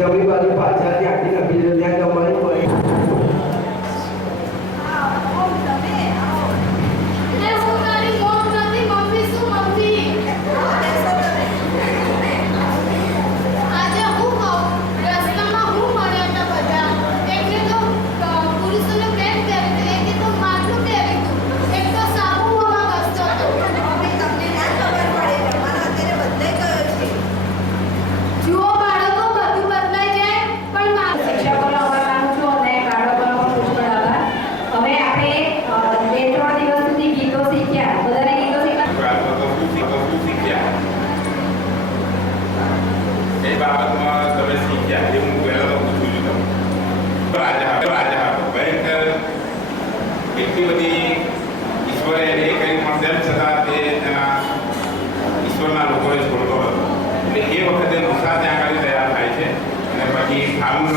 જમણી બાજુ પાછળથી આટલી નબી ત્યાં તમારી પડે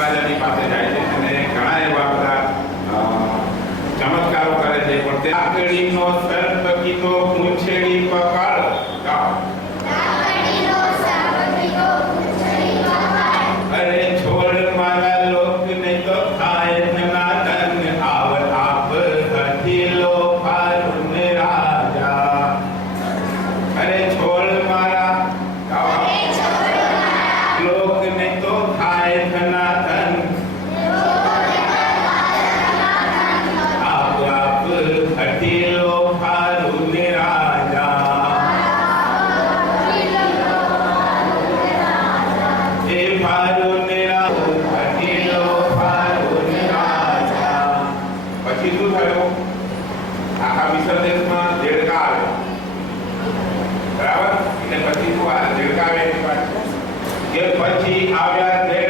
રાજાની પાસે જાય છે અને ઘણા એવા બધા ચમત્કારો કરે છે પણ તે આકડીનો સર્પકીનો પૂંછડી પકડ અરે છોડ મારા લોક ને તો થાય ધનાધન આવ આપ હઠીલો ફારુન રાજા અરે છોડ મારા લોક ને તો થાય ધનાધન આપ આપ હઠીલો ફારુન રાજા એ ફારુન હઠીલો ફારુન રાજા પછી શું થયું આખા મિસર દેશમાં દેડકા આવ્યો બરાબર એટલે પછી શું આ દેડકા આવે કે પછી આવ્યા